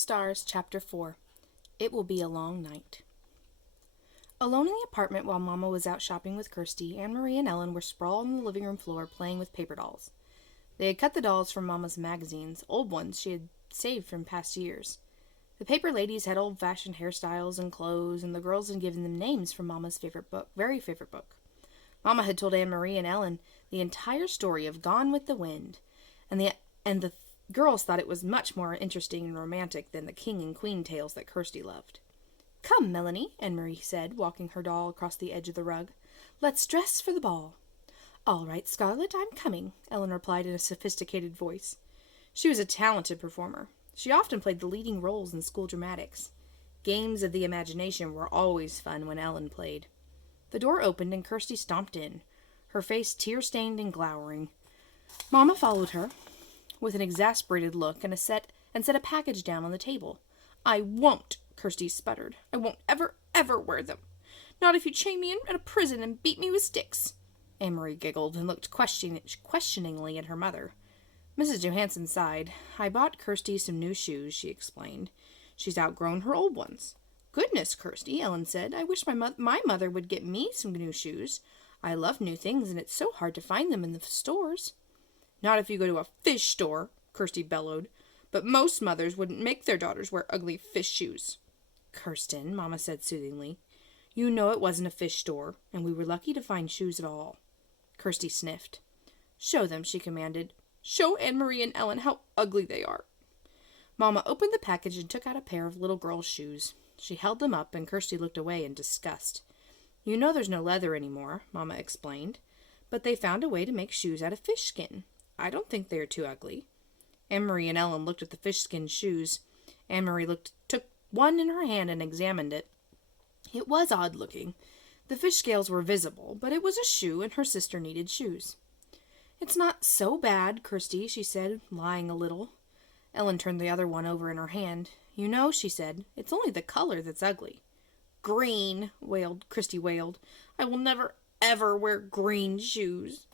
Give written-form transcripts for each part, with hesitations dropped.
Stars, Chapter 4. It Will Be a Long Night. Alone in the apartment while Mama was out shopping with Kirsty, Anne-Marie and Ellen were sprawled on the living room floor playing with paper dolls. They had cut the dolls from Mama's magazines, old ones she had saved from past years. The paper ladies had old-fashioned hairstyles and clothes, and the girls had given them names from Mama's very favorite book. Mama had told Anne-Marie and Ellen the entire story of Gone with the Wind, and the girls thought it was much more interesting and romantic than the king and queen tales that Kirsty loved. "Come, Melanie," Anne-Marie said, walking her doll across the edge of the rug. "Let's dress for the ball." "All right, Scarlett, I'm coming," Ellen replied in a sophisticated voice. She was a talented performer. She often played the leading roles in school dramatics. Games of the imagination were always fun when Ellen played. The door opened and Kirsty stomped in, her face tear-stained and glowering. Mama followed her with an exasperated look and set a package down on the table. "I won't," Kirsty sputtered. "I won't ever wear them. Not if you chain me in a prison and beat me with sticks." Anne-Marie giggled and looked questioningly at her mother. Mrs. Johansson sighed. "I bought Kirsty some new shoes," she explained. "She's outgrown her old ones." "Goodness, Kirsty," Ellen said. "I wish my mother would get me some new shoes. I love new things, and it's so hard to find them in the stores." "Not if you go to a fish store," Kirsty bellowed. "But most mothers wouldn't make their daughters wear ugly fish shoes." "Kirsten," Mama said soothingly, "you know it wasn't a fish store, and we were lucky to find shoes at all." Kirsty sniffed. "Show them," she commanded. "Show Anne-Marie and Ellen how ugly they are." Mama opened the package and took out a pair of little girls' shoes. She held them up, and Kirsty looked away in disgust. "You know there's no leather anymore," Mama explained, "but they found a way to make shoes out of fish skin. I don't think they are too ugly." Anne-Marie and Ellen looked at the fish-skin shoes. Anne-Marie took one in her hand and examined it. It was odd-looking. The fish scales were visible, but it was a shoe, and her sister needed shoes. "It's not so bad, Kirsty," she said, lying a little. Ellen turned the other one over in her hand. "You know," she said, "it's only the color that's ugly." "Green," Kirsty wailed. "I will never, ever wear green shoes."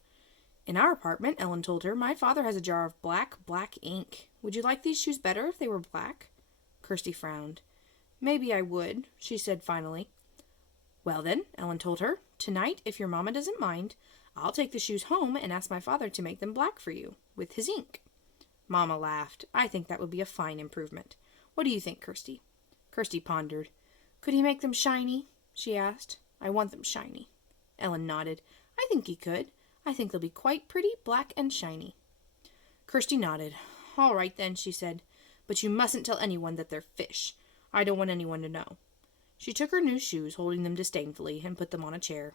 "In our apartment," Ellen told her, "my father has a jar of black ink. Would you like these shoes better if they were black?" Kirsty frowned. "Maybe I would," she said finally. "Well then," Ellen told her, "tonight, if your mama doesn't mind, I'll take the shoes home and ask my father to make them black for you, with his ink." Mama laughed. "I think that would be a fine improvement. What do you think, Kirsty?" Kirsty pondered. "Could he make them shiny?" she asked. "I want them shiny." Ellen nodded. "I think he could. I think they'll be quite pretty, black and shiny." Kirsty nodded. "All right then," she said. "But you mustn't tell anyone that they're fish. I don't want anyone to know." She took her new shoes, holding them disdainfully, and put them on a chair.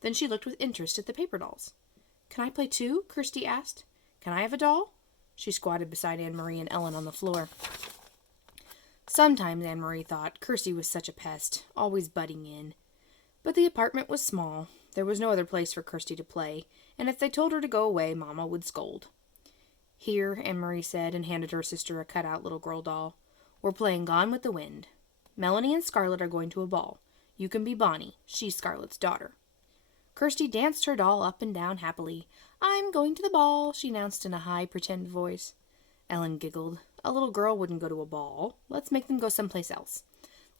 Then she looked with interest at the paper dolls. "Can I play too?" Kirsty asked. "Can I have a doll?" She squatted beside Anne-Marie and Ellen on the floor. Sometimes, Anne-Marie thought, Kirsty was such a pest, always butting in. But the apartment was small. There was no other place for Kirsty to play, and if they told her to go away, Mama would scold. "Here," Anne-Marie said, and handed her sister a cut-out little girl doll. "We're playing Gone with the Wind. Melanie and Scarlett are going to a ball. You can be Bonnie. She's Scarlett's daughter." Kirsty danced her doll up and down happily. "I'm going to the ball," she announced in a high, pretend voice. Ellen giggled. "A little girl wouldn't go to a ball. Let's make them go someplace else.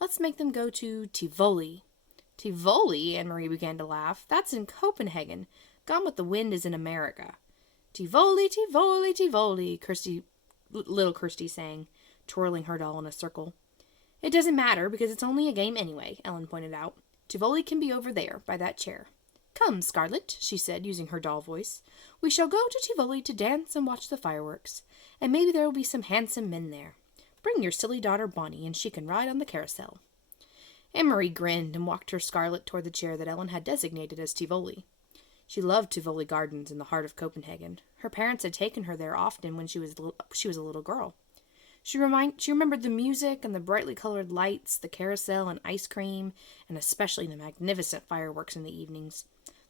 Let's make them go to Tivoli." "Tivoli?" Anne-Marie began to laugh. "That's in Copenhagen. Gone with the Wind is in America." "Tivoli, Tivoli, Tivoli," little Kirsty sang, twirling her doll in a circle. "It doesn't matter, because it's only a game anyway," Ellen pointed out. "Tivoli can be over there, by that chair. Come, Scarlett," she said, using her doll voice. "We shall go to Tivoli to dance and watch the fireworks, and maybe there will be some handsome men there. Bring your silly daughter Bonnie, and she can ride on the carousel." Anne-Marie grinned and walked her Scarlett toward the chair that Ellen had designated as Tivoli. She loved Tivoli Gardens in the heart of Copenhagen. Her parents had taken her there often when she was a little girl. She remembered the music and the brightly colored lights, the carousel and ice cream, and especially the magnificent fireworks in the evenings,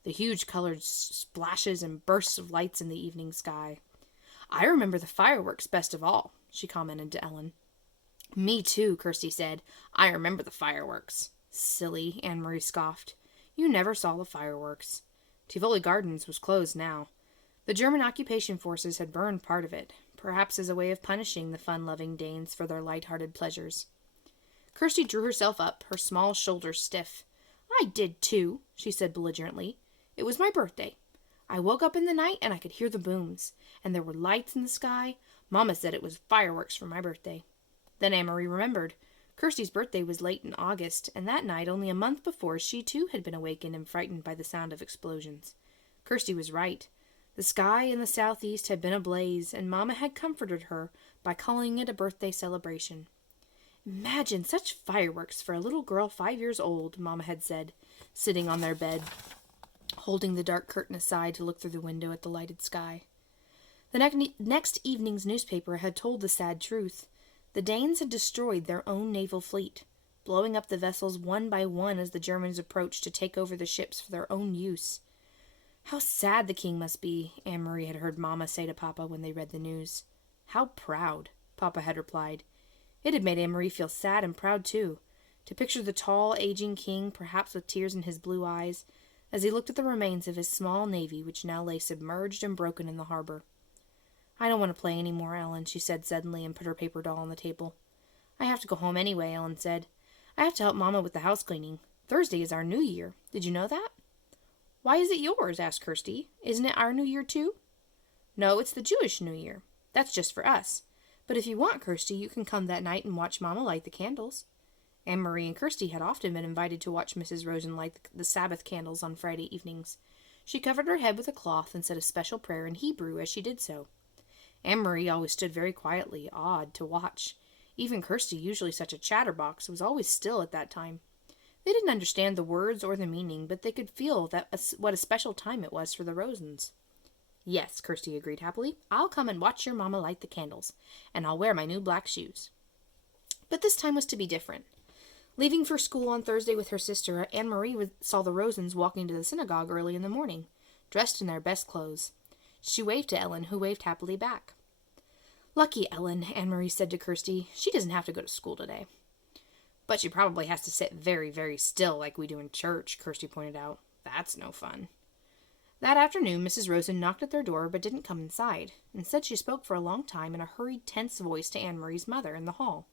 the huge colored splashes and bursts of lights in the evening sky. "I remember the fireworks best of all," she commented to Ellen. "Me too," Kirsty said. "I remember the fireworks." "Silly," Anne-Marie scoffed. "You never saw the fireworks." Tivoli Gardens was closed now. The German occupation forces had burned part of it. perhaps as a way of punishing the fun-loving Danes for their light-hearted pleasures. Kirsty drew herself up, her small shoulders stiff. "I did too," she said belligerently. "It was my birthday. I woke up in the night and I could hear the booms, and there were lights in the sky. Mama said it was fireworks for my birthday." Then Anne-Marie remembered. Kirsty's birthday was late in August, and that night, only a month before, she too had been awakened and frightened by the sound of explosions. Kirsty was right. The sky in the southeast had been ablaze, and Mama had comforted her by calling it a birthday celebration. "Imagine such fireworks for a little girl 5 years old," Mama had said, sitting on their bed, holding the dark curtain aside to look through the window at the lighted sky. The next evening's newspaper had told the sad truth. The Danes had destroyed their own naval fleet, blowing up the vessels one by one as the Germans approached to take over the ships for their own use. "How sad the king must be," Anne-Marie had heard Mama say to Papa when they read the news. "How proud," Papa had replied. It had made Anne-Marie feel sad and proud too, to picture the tall, aging king, perhaps with tears in his blue eyes, as he looked at the remains of his small navy which now lay submerged and broken in the harbor. "I don't want to play any more, Ellen," she said suddenly, and put her paper doll on the table. "I have to go home anyway," Ellen said. "I have to help Mama with the house cleaning. Thursday is our New Year. Did you know that?" "Why is it yours?" asked Kirsty. "Isn't it our New Year too?" "No, it's the Jewish New Year. That's just for us. But if you want, Kirsty, you can come that night and watch Mama light the candles." Anne-Marie and Kirsty had often been invited to watch Mrs. Rosen light the Sabbath candles on Friday evenings. She covered her head with a cloth and said a special prayer in Hebrew as she did so. Anne-Marie always stood very quietly, awed, to watch. Even Kirsty, usually such a chatterbox, was always still at that time. They didn't understand the words or the meaning, but they could feel what a special time it was for the Rosens. "Yes," Kirsty agreed happily. "I'll come and watch your Mama light the candles, and I'll wear my new black shoes." But this time was to be different. Leaving for school on Thursday with her sister, Anne-Marie saw the Rosens walking to the synagogue early in the morning, dressed in their best clothes. She waved to Ellen, who waved happily back. "Lucky Ellen," Anne-Marie said to Kirsty. "She doesn't have to go to school today." "But she probably has to sit very, very still like we do in church," Kirsty pointed out. "That's no fun." That afternoon, Mrs. Rosen knocked at their door but didn't come inside. Instead, she spoke for a long time in a hurried, tense voice to Anne-Marie's mother in the hall.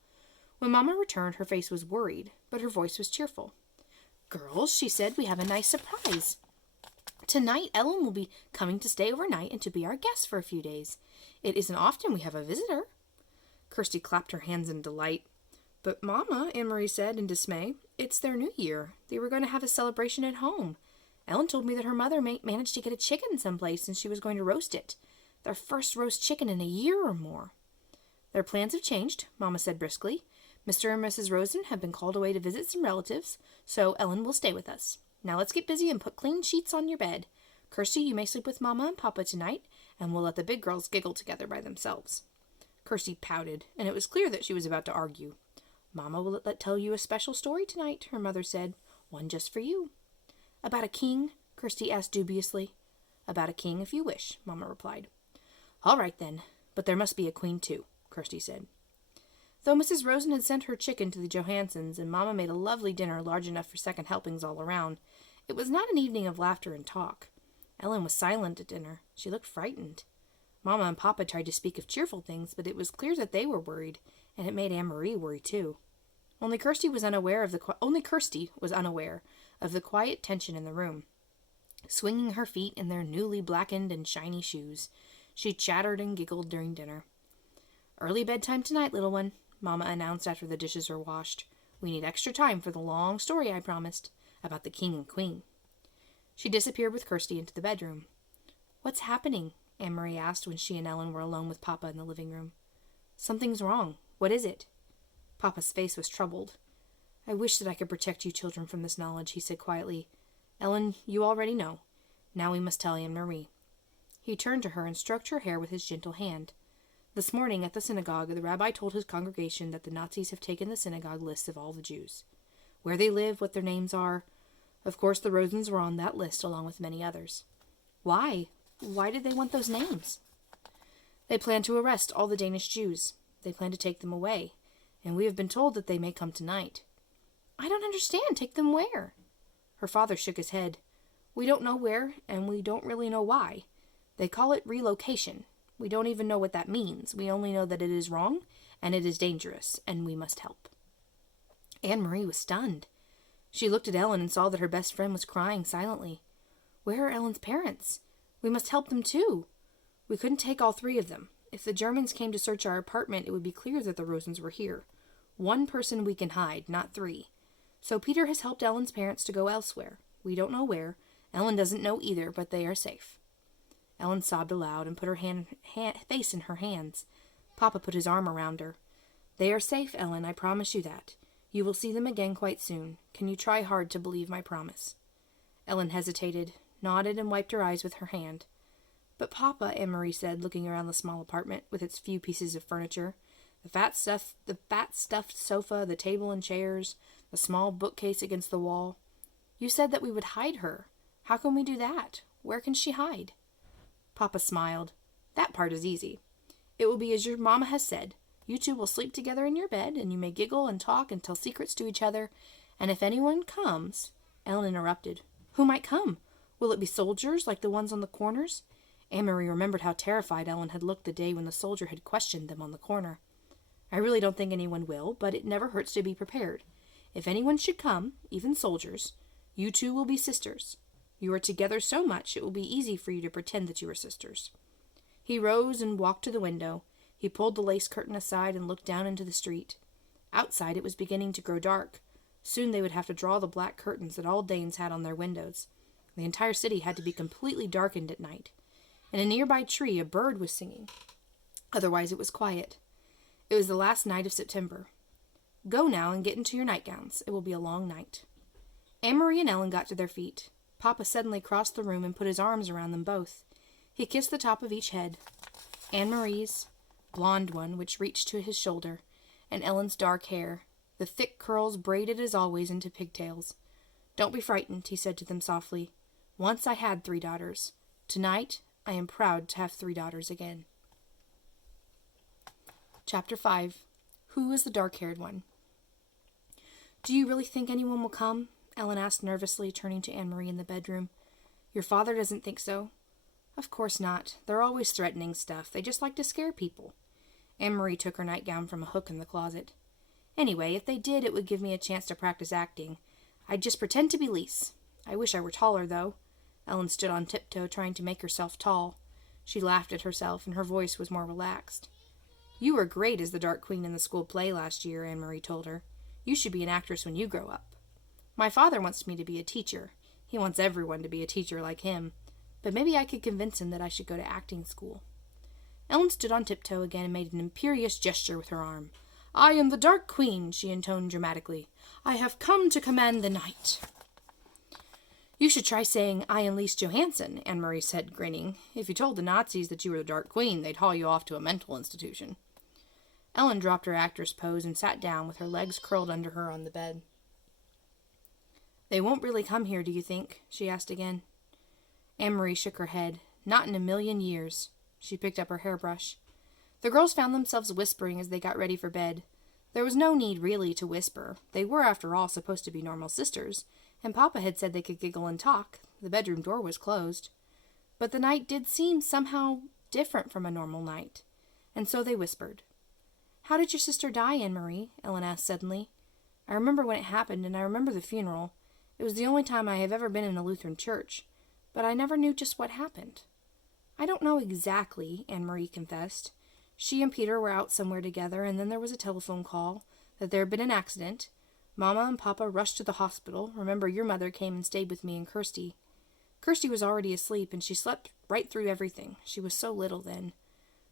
When Mama returned, her face was worried, but her voice was cheerful. "Girls," she said, "we have a nice surprise. Tonight, Ellen will be coming to stay overnight and to be our guest for a few days. It isn't often we have a visitor." Kirsty clapped her hands in delight. "But, Mama," Anne-Marie said in dismay, "it's their New Year. They were going to have a celebration at home. Ellen told me that her mother managed to get a chicken someplace and she was going to roast it. Their first roast chicken in a year or more." "Their plans have changed," Mama said briskly. "Mr. and Mrs. Rosen have been called away to visit some relatives, so Ellen will stay with us. Now let's get busy and put clean sheets on your bed. Kirsty, you may sleep with Mama and Papa tonight, and we'll let the big girls giggle together by themselves." Kirsty pouted, and it was clear that she was about to argue. "Mama will tell you a special story tonight," her mother said. "One just for you." "About a king?" Kirsty asked dubiously. "About a king, if you wish," Mama replied. "All right, then. But there must be a queen, too," Kirsty said. Though Mrs. Rosen had sent her chicken to the Johansons, and Mama made a lovely dinner large enough for second helpings all around, it was not an evening of laughter and talk. Ellen was silent at dinner. She looked frightened. Mama and Papa tried to speak of cheerful things, but it was clear that they were worried, and it made Anne-Marie worry too. Only Kirsty was unaware of the quiet tension in the room. Swinging her feet in their newly blackened and shiny shoes, she chattered and giggled during dinner. "Early bedtime tonight, little one," Mama announced after the dishes were washed. "We need extra time for the long story I promised, about the king and queen." She disappeared with Kirsty into the bedroom. "What's happening?" Anne-Marie asked when she and Ellen were alone with Papa in the living room. "Something's wrong. What is it?" Papa's face was troubled. "I wish that I could protect you children from this knowledge," he said quietly. "Ellen, you already know. Now we must tell Anne-Marie." He turned to her and stroked her hair with his gentle hand. This morning at the synagogue, the rabbi told his congregation that the Nazis have taken the synagogue lists of all the Jews. Where they live, what their names are. Of course, the Rosens were on that list along with many others. Why? Why did they want those names? They plan to arrest all the Danish Jews. They plan to take them away, and we have been told that they may come tonight. "I don't understand. Take them where?" Her father shook his head. "We don't know where, and we don't really know why. They call it relocation. We don't even know what that means. We only know that it is wrong, and it is dangerous, and we must help." Anne-Marie was stunned. She looked at Ellen and saw that her best friend was crying silently. "Where are Ellen's parents? We must help them too. We couldn't take all 3 of them. If the Germans came to search our apartment, it would be clear that the Rosens were here. 1 person we can hide, not 3. So Peter has helped Ellen's parents to go elsewhere. We don't know where. Ellen doesn't know either, but they are safe." Ellen sobbed aloud and put her face in her hands. Papa put his arm around her. "They are safe, Ellen, I promise you that. You will see them again quite soon. Can you try hard to believe my promise?" Ellen hesitated, nodded, and wiped her eyes with her hand. "But Papa," Anne-Marie said, looking around the small apartment with its few pieces of furniture, the fat stuffed sofa, the table and chairs, the small bookcase against the wall. "You said that we would hide her. How can we do that? Where can she hide?" Papa smiled. "That part is easy. It will be as your mamma has said. You 2 will sleep together in your bed, and you may giggle and talk and tell secrets to each other, and if anyone comes—" Ellen interrupted. "Who might come? Will it be soldiers, like the ones on the corners?" Anne-Marie remembered how terrified Ellen had looked the day when the soldier had questioned them on the corner. "I really don't think anyone will, but it never hurts to be prepared. If anyone should come, even soldiers, you 2 will be sisters. You are together so much it will be easy for you to pretend that you are sisters." He rose and walked to the window. He pulled the lace curtain aside and looked down into the street. Outside it was beginning to grow dark. Soon they would have to draw the black curtains that all Danes had on their windows. The entire city had to be completely darkened at night. In a nearby tree a bird was singing. Otherwise it was quiet. It was the last night of September. "Go now and get into your nightgowns. It will be a long night." Anne-Marie and Ellen got to their feet. Papa suddenly crossed the room and put his arms around them both. He kissed the top of each head. Anne-Marie's blonde one, which reached to his shoulder, and Ellen's dark hair, the thick curls braided as always into pigtails. "Don't be frightened," he said to them softly. "Once I had 3 daughters. Tonight I am proud to have 3 daughters again." Chapter 5. Who is the dark-haired one? "Do you really think anyone will come?" Ellen asked nervously, turning to Anne-Marie in the bedroom. "Your father doesn't think so?" "Of course not. They're always threatening stuff. They just like to scare people." Anne-Marie took her nightgown from a hook in the closet. "Anyway, if they did, it would give me a chance to practice acting. I'd just pretend to be Lise. I wish I were taller, though." Ellen stood on tiptoe, trying to make herself tall. She laughed at herself, and her voice was more relaxed. "You were great as the Dark Queen in the school play last year," Anne-Marie told her. "You should be an actress when you grow up." "My father wants me to be a teacher. He wants everyone to be a teacher like him. But maybe I could convince him that I should go to acting school." Ellen stood on tiptoe again and made an imperious gesture with her arm. "I am the Dark Queen," she intoned dramatically. "I have come to command the night." "You should try saying, 'I am Lise Johansson,'" Anne-Marie said, grinning. "If you told the Nazis that you were the Dark Queen, they'd haul you off to a mental institution." Ellen dropped her actress pose and sat down with her legs curled under her on the bed. "They won't really come here, do you think?" she asked again. Anne-Marie shook her head. "Not in a million years." She picked up her hairbrush. The girls found themselves whispering as they got ready for bed. There was no need, really, to whisper. They were, after all, supposed to be normal sisters, and Papa had said they could giggle and talk. The bedroom door was closed. But the night did seem somehow different from a normal night, and so they whispered. "How did your sister die, Anne-Marie?" Ellen asked suddenly. "I remember when it happened, and I remember the funeral. It was the only time I have ever been in a Lutheran church, but I never knew just what happened." "I don't know exactly," Anne-Marie confessed. "She and Peter were out somewhere together, and then there was a telephone call that there had been an accident. Mama and Papa rushed to the hospital. Remember, your mother came and stayed with me and Kirsty. Kirsty was already asleep, and she slept right through everything. She was so little then.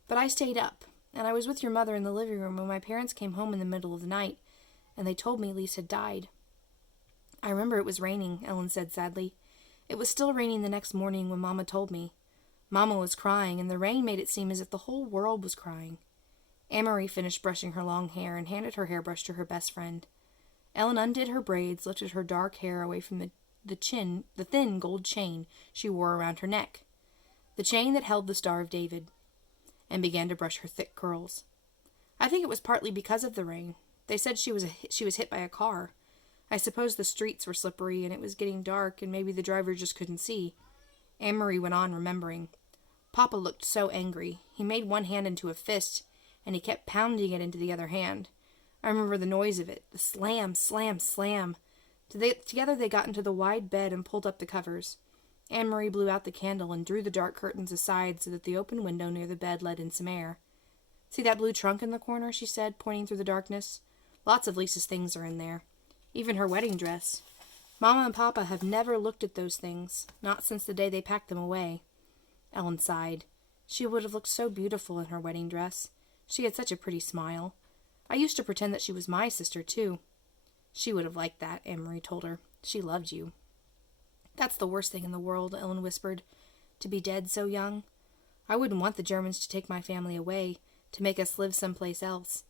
But I stayed up, and I was with your mother in the living room when my parents came home in the middle of the night, and they told me Lise had died." "I remember it was raining," Ellen said sadly. "It was still raining the next morning when Mama told me. Mama was crying, and the rain made it seem as if the whole world was crying." Anne-Marie finished brushing her long hair and handed her hairbrush to her best friend. Ellen undid her braids, lifted her dark hair away from the thin gold chain she wore around her neck, the chain that held the Star of David, and began to brush her thick curls. "I think it was partly because of the rain. They said she was hit by a car. I suppose the streets were slippery, and it was getting dark, and maybe the driver just couldn't see." Anne-Marie went on, remembering. Papa looked so angry. He made one hand into a fist, and he kept pounding it into the other hand. I remember the noise of it, the slam, slam, slam. Together they got into the wide bed and pulled up the covers. Anne-Marie blew out the candle and drew the dark curtains aside so that the open window near the bed let in some air. "See that blue trunk in the corner?" she said, pointing through the darkness. "Lots of Lisa's things are in there. Even her wedding dress. Mama and Papa have never looked at those things, not since the day they packed them away." Ellen sighed. She would have looked so beautiful in her wedding dress. She had such a pretty smile. I used to pretend that she was my sister, too. "She would have liked that," Anne-Marie told her. "She loved you." "That's the worst thing in the world," Ellen whispered. "To be dead so young. I wouldn't want the Germans to take my family away, to make us live someplace else.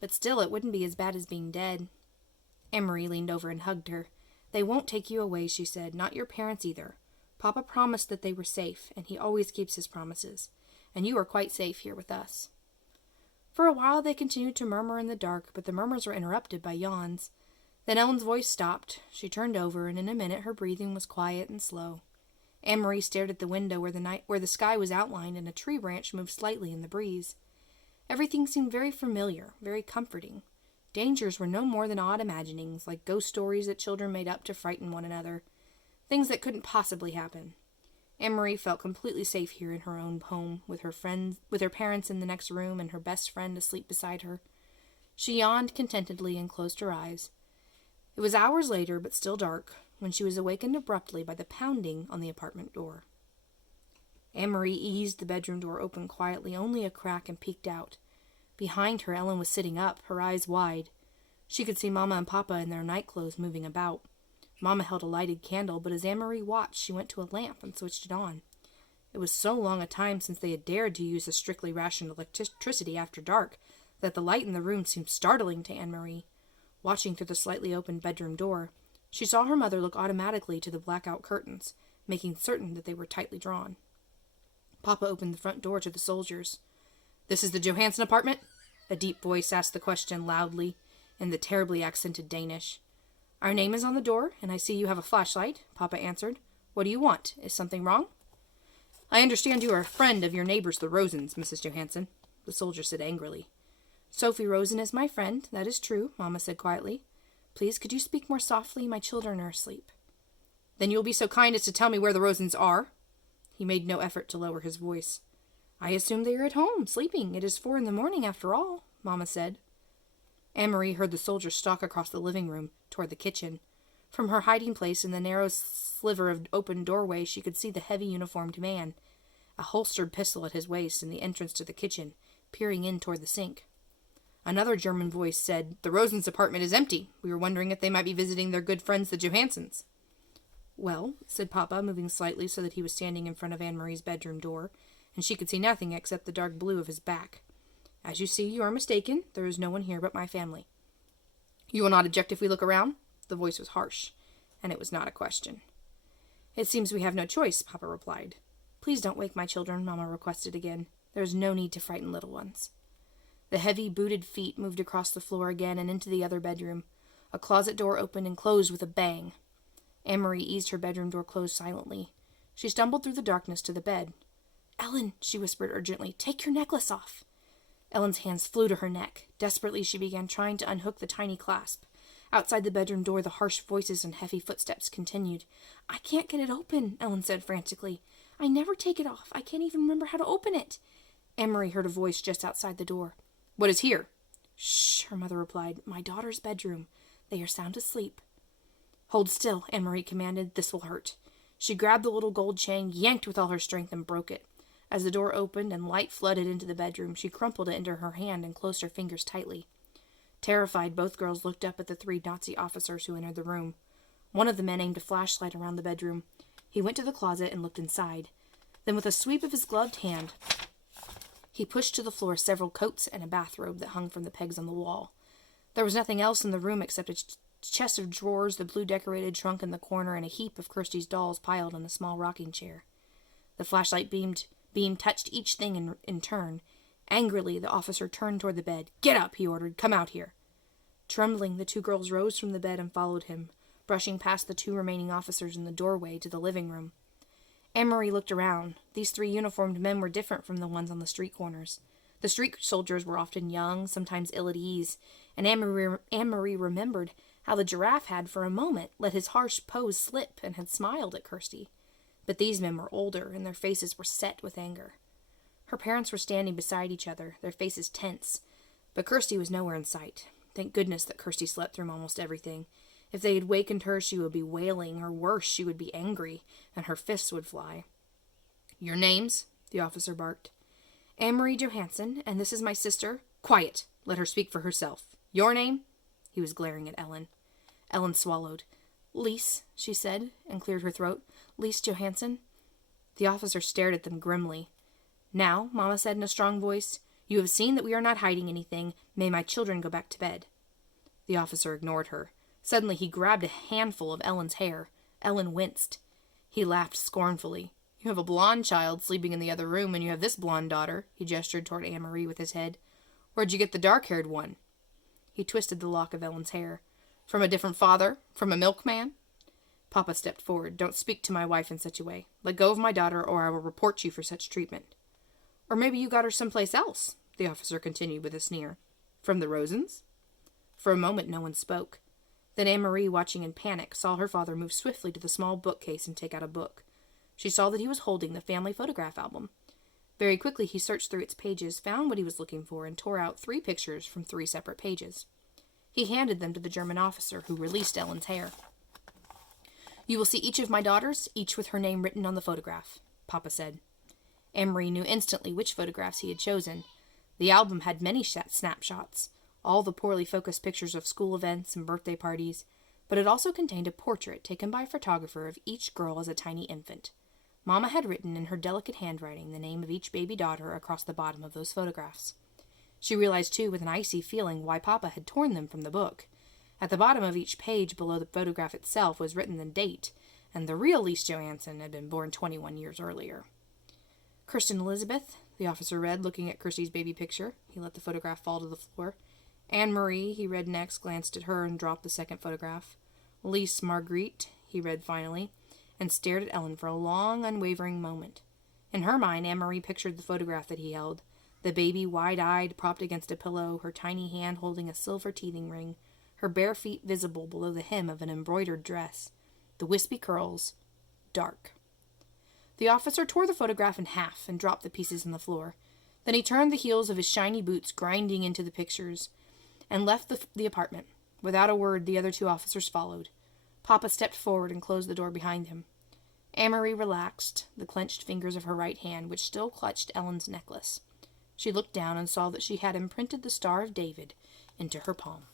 But still, it wouldn't be as bad as being dead." Anne-Marie leaned over and hugged her. "They won't take you away," she said. "Not your parents either. Papa promised that they were safe, and he always keeps his promises. And you are quite safe here with us." For a while they continued to murmur in the dark, but the murmurs were interrupted by yawns. Then Ellen's voice stopped. She turned over, and in a minute her breathing was quiet and slow. Anne-Marie stared at the window where the sky was outlined and a tree branch moved slightly in the breeze. Everything seemed very familiar, very comforting. Dangers were no more than odd imaginings, like ghost stories that children made up to frighten one another. Things that couldn't possibly happen. Anne-Marie felt completely safe here in her own home, with her parents in the next room and her best friend asleep beside her. She yawned contentedly and closed her eyes. It was hours later, but still dark, when she was awakened abruptly by the pounding on the apartment door. Anne-Marie eased the bedroom door open quietly, only a crack, and peeked out. Behind her, Ellen was sitting up, her eyes wide. She could see Mama and Papa in their nightclothes moving about. Mama held a lighted candle, but as Anne-Marie watched, she went to a lamp and switched it on. It was so long a time since they had dared to use a strictly rationed electricity after dark that the light in the room seemed startling to Anne-Marie. Watching through the slightly open bedroom door, she saw her mother look automatically to the blackout curtains, making certain that they were tightly drawn. Papa opened the front door to the soldiers. "This is the Johansen apartment?" A deep voice asked the question loudly, in the terribly accented Danish. "Our name is on the door, and I see you have a flashlight," Papa answered. "What do you want? Is something wrong?" "I understand you are a friend of your neighbors, the Rosens, Mrs. Johansen," the soldier said angrily. "Sophie Rosen is my friend, that is true," Mama said quietly. "Please, could you speak more softly? My children are asleep." "Then you will be so kind as to tell me where the Rosens are?" He made no effort to lower his voice. "I assume they are at home, sleeping. It is 4 a.m. after all," Mama said. Anne-Marie heard the soldier stalk across the living room toward the kitchen. From her hiding place in the narrow sliver of open doorway, she could see the heavy uniformed man, a holstered pistol at his waist, in the entrance to the kitchen, peering in toward the sink. Another German voice said, "The Rosens' apartment is empty. We were wondering if they might be visiting their good friends, the Johansens." "Well," said Papa, moving slightly so that he was standing in front of Anne-Marie's bedroom door, and she could see nothing except the dark blue of his back. "As you see, you are mistaken. There is no one here but my family." "You will not object if we look around?" The voice was harsh, and it was not a question. "It seems we have no choice," Papa replied. "Please don't wake my children," Mama requested again. "There is no need to frighten little ones." The heavy, booted feet moved across the floor again and into the other bedroom. A closet door opened and closed with a bang. Anne-Marie eased her bedroom door closed silently. She stumbled through the darkness to the bed. "Ellen," she whispered urgently, "take your necklace off." Ellen's hands flew to her neck. Desperately, she began trying to unhook the tiny clasp. Outside the bedroom door, the harsh voices and heavy footsteps continued. "I can't get it open," Ellen said frantically. "I never take it off. I can't even remember how to open it." Anne-Marie heard a voice just outside the door. "What is here?" "Shh," her mother replied. "My daughter's bedroom. They are sound asleep." "Hold still," Anne-Marie commanded. "This will hurt." She grabbed the little gold chain, yanked with all her strength, and broke it. As the door opened and light flooded into the bedroom, she crumpled it into her hand and closed her fingers tightly. Terrified, both girls looked up at the 3 Nazi officers who entered the room. One of the men aimed a flashlight around the bedroom. He went to the closet and looked inside. Then, with a sweep of his gloved hand, he pushed to the floor several coats and a bathrobe that hung from the pegs on the wall. There was nothing else in the room except a chest of drawers, the blue decorated trunk in the corner, and a heap of Kirsty's dolls piled in a small rocking chair. The flashlight beam touched each thing in turn. Angrily, the officer turned toward the bed. "Get up," he ordered. "Come out here." Trembling, the 2 girls rose from the bed and followed him, brushing past the 2 remaining officers in the doorway to the living room. Anne-Marie looked around. These 3 uniformed men were different from the ones on the street corners. The street soldiers were often young, sometimes ill at ease, and Anne-Marie remembered how the giraffe had, for a moment, let his harsh pose slip and had smiled at Kirsty. But these men were older, and their faces were set with anger. Her parents were standing beside each other, their faces tense, but Kirsty was nowhere in sight. Thank goodness that Kirsty slept through almost everything. If they had wakened her, she would be wailing, or worse, she would be angry, and her fists would fly. "Your names?" the officer barked. "Anne-Marie Johansson, and this is my sister." "Quiet! Let her speak for herself. Your name?" He was glaring at Ellen. Ellen swallowed. "Lise," she said, and cleared her throat. "Lise Johansson." The officer stared at them grimly. "Now," Mama said in a strong voice, "you have seen that we are not hiding anything. May my children go back to bed." The officer ignored her. Suddenly he grabbed a handful of Ellen's hair. Ellen winced. He laughed scornfully. "You have a blonde child sleeping in the other room, and you have this blonde daughter." He gestured toward Anne-Marie with his head. "Where'd you get the dark-haired one?" He twisted the lock of Ellen's hair. "From a different father? From a milkman?" Papa stepped forward. "Don't speak to my wife in such a way. Let go of my daughter, or I will report you for such treatment." "Or maybe you got her someplace else," the officer continued with a sneer. "From the Rosens?" For a moment no one spoke. Then Anne-Marie, watching in panic, saw her father move swiftly to the small bookcase and take out a book. She saw that he was holding the family photograph album. Very quickly he searched through its pages, found what he was looking for, and tore out 3 pictures from 3 separate pages. He handed them to the German officer, who released Ellen's hair. "You will see each of my daughters, each with her name written on the photograph," Papa said. Anne-Marie knew instantly which photographs he had chosen. The album had many snapshots, all the poorly focused pictures of school events and birthday parties, but it also contained a portrait taken by a photographer of each girl as a tiny infant. Mama had written in her delicate handwriting the name of each baby daughter across the bottom of those photographs. She realized, too, with an icy feeling, why Papa had torn them from the book. At the bottom of each page below the photograph itself was written the date, and the real Lise Johansson had been born 21 years earlier. "Kirsten Elizabeth," the officer read, looking at Kirsty's baby picture. He let the photograph fall to the floor. "Anne-Marie," he read next, glanced at her, and dropped the second photograph. "Lise Marguerite," he read finally, and stared at Ellen for a long, unwavering moment. In her mind, Anne-Marie pictured the photograph that he held, the baby wide-eyed, propped against a pillow, her tiny hand holding a silver teething ring, her bare feet visible below the hem of an embroidered dress, the wispy curls dark. The officer tore the photograph in half and dropped the pieces on the floor. Then he turned the heels of his shiny boots grinding into the pictures and left the apartment. Without a word, the other 2 officers followed. Papa stepped forward and closed the door behind him. Anne-Marie relaxed the clenched fingers of her right hand, which still clutched Ellen's necklace. She looked down and saw that she had imprinted the Star of David into her palm.